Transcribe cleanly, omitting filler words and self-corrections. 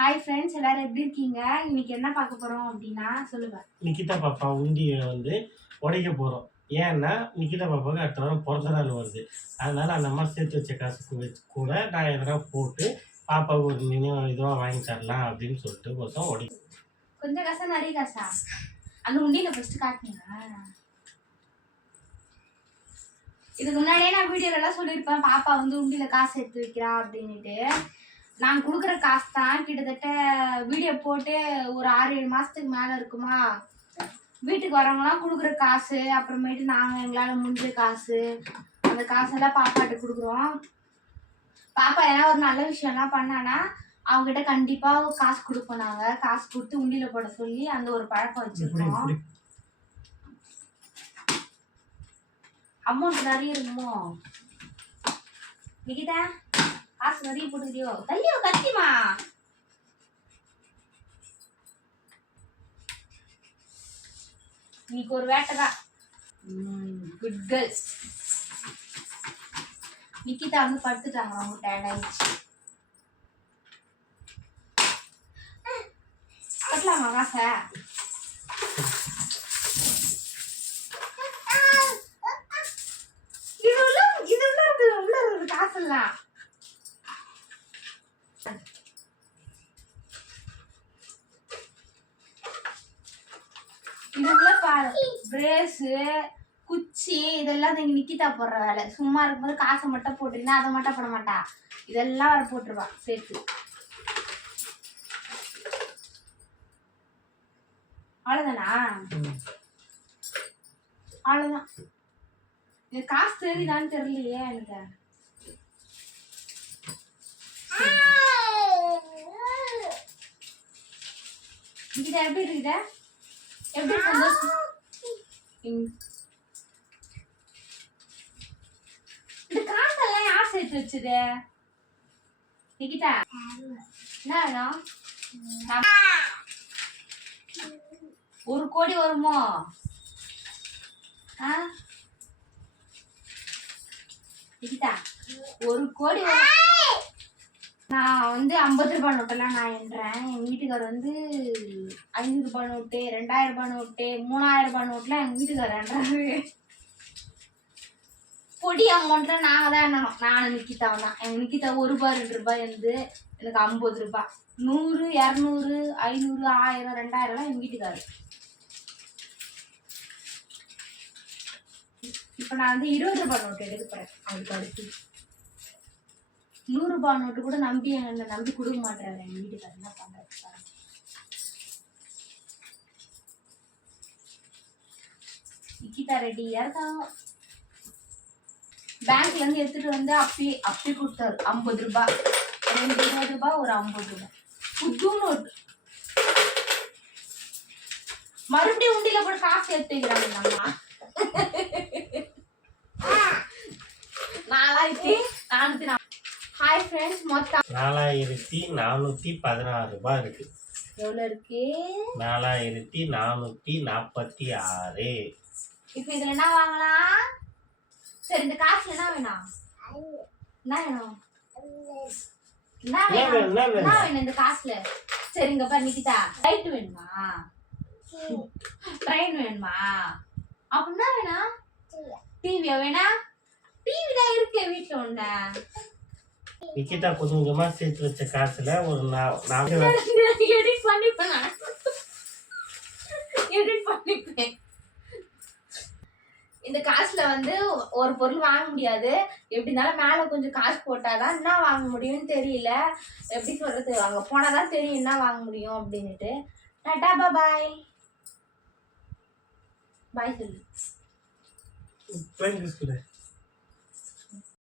Hi friends, எல்லாரும் எப்படி இருக்கீங்க? இன்னைக்கு என்ன பார்க்க போறோம் அப்படின்னா சொல்லுங்க. நிக்கிதா பாப்பா உண்டியை உடைக்க போகிறோம். ஏன்னா நிக்கிதா பாப்பாவுக்கு அடுத்த வாரம் பிறந்த நாள் வருது. அதனால அந்த அம்மா சேர்த்து வச்ச காசுக்கு வச்சு கூட நான் எதனா போட்டு பாப்பாவுக்கு ஒரு நினைவு இதுவாக வாங்கி தரலாம் அப்படின்னு சொல்லிட்டு கோசம் கொஞ்சம் காசா நிறைய காசா? அந்த உண்டியில ஃபர்ஸ்ட் காட்டுங்க. இதுக்கு முன்னாடியே நான் வீடியோலாம் சொல்லியிருப்பேன், பாப்பா உண்டியில காசு எடுத்து வைக்கிறா அப்படின்னுட்டு. நான் கொடுக்குற காசு தான் கிட்டத்தட்ட வீடியோ போட்டு ஒரு 6-7 மாதத்துக்கு மேலே இருக்குமா. வீட்டுக்கு வரவங்களாம் கொடுக்குற காசு, அப்புறமேட்டு நாங்கள் எங்களால் முடிஞ்ச காசு, அந்த காசெல்லாம் பாப்பாட்ட கொடுக்குறோம். பாப்பா ஏன்னா ஒரு நல்ல விஷயம்லாம் பண்ணானா அவங்ககிட்ட கண்டிப்பாக காசு கொடுப்போம். நாங்கள் காசு கொடுத்து உண்டியில் போட சொல்லி அந்த ஒரு பழக்கம் வச்சுருக்கோம். அமௌண்ட் நிறைய இருக்குமோ நிகிதா? காசு நிறைய போட்டுக்கிறியோ? தள்ளியோ கத்திமா. இன்னைக்கு ஒரு வேட்டைதான். Good girls. நிக்கிதா படுத்துட்டாங்க, அவங்க டயர்ட் ஆயிடுச்சு. கட்டலாமா காசை? உள்ள இருக்குது காசெல்லாம். இதுல பாரு, பிரேஸு, குச்சி இதெல்லாம் நீங்க நிக்கிதா போடுற வேலை. சும்மா இருக்கும்போது காசை மட்டும் போட்டுருந்தா அதை மட்டும் போட மாட்டா, இதெல்லாம் வர போட்டுருவா சேர்த்து. அவ்வளவுதானா? அவ்வளவுதான். இது காசு தெரியுதான்னு தெரியலையே எனக்கு. இது எப்படி இருக்குத? எப்படி சந்தோஷம்? இந்த காசெல்லாம் யார் சேர்த்து வச்சது நிக்கிதா? என்ன வேணும்? 1 கோடி வருமோ? நிக்கிதா 1 கோடி வரும். நான் 50 ரூபாய் நோட்டெல்லாம் நான் எண்றேன். எங்கள் வீட்டுக்கார் 500 ரூபாய் நோட்டு, 2000 ரூபாய் நோட்டு, 3000 ரூபாய் நோட்டுலாம் எங்கள் வீட்டுக்கார் எண்றாரு. பொடி அமௌண்ட்ல நாங்கள் தான் எண்ணணும். நானும் நிக்கிதாவும் தான். எங்கள் நிக்கிதா 1 ரூபாய் 2 ரூபாய் எனக்கு 50 ரூபாய், 100, 200, 500, 1000, 2000 எங்கள் வீட்டுக்காரு. இப்போ நான் 20 ரூபாய் நோட்டு எடுக்க போறேன். அதுக்கு அடுத்து 100 ரூபாய் நோட்டு கூட நம்பி கொடுக்க மாட்டாரு எங்க வீட்டுக்காரர். என்ன பண்றது? நிக்கிதா ரெடியா இருக்காங்க. பேங்க்ல இருந்து எடுத்துட்டு அப்படி கொடுத்தாரு 50 ரூபாய், 20 ரூபாய், ஒரு 50 ரூபாய் புது நோட்டு. மறுபடியும் உண்டியில கூட காசு எடுத்துக்கிறாங்க அம்மா. 4400. ஹாய் ஃப்ரெண்ட்ஸ், மொத்தம் 4416 ரூபாய் இருக்கு. எவ்வளவு இருக்கு? 4446. இப்போ இதுல என்ன வாங்கலாம்? சரி, இந்த காசுல என்ன வேணும்? என்ன வேணும்? என்ன வேணும் இந்த காசுல? சரி, இங்க பாரு நிக்கிதா, லைட் வேணுமா? ட்ரெயின் வேணுமா? அப்படின்னா வேணாம். டிவியா வேணா? டிவி தான் இருக்கு வீட்டுல. ஒண்ணு நிக்கிதா கொஞ்சம் கொஞ்சமா சேர்த்து வச்ச காசுல ஒரு எடிட் பண்ணிப்பேன். இந்த காசுல ஒரு பொருள் வாங்க முடியாது. எப்படி இருந்தாலும் மேல கொஞ்சம் காசு போட்டாதான் என்ன வாங்க முடியும்னு தெரியல. எப்படி சொல்றது, அங்க போனாதான் தெரியும் என்ன வாங்க முடியும் அப்படின்னுட்டு. டாடா பாய். பாய் சொல்லு.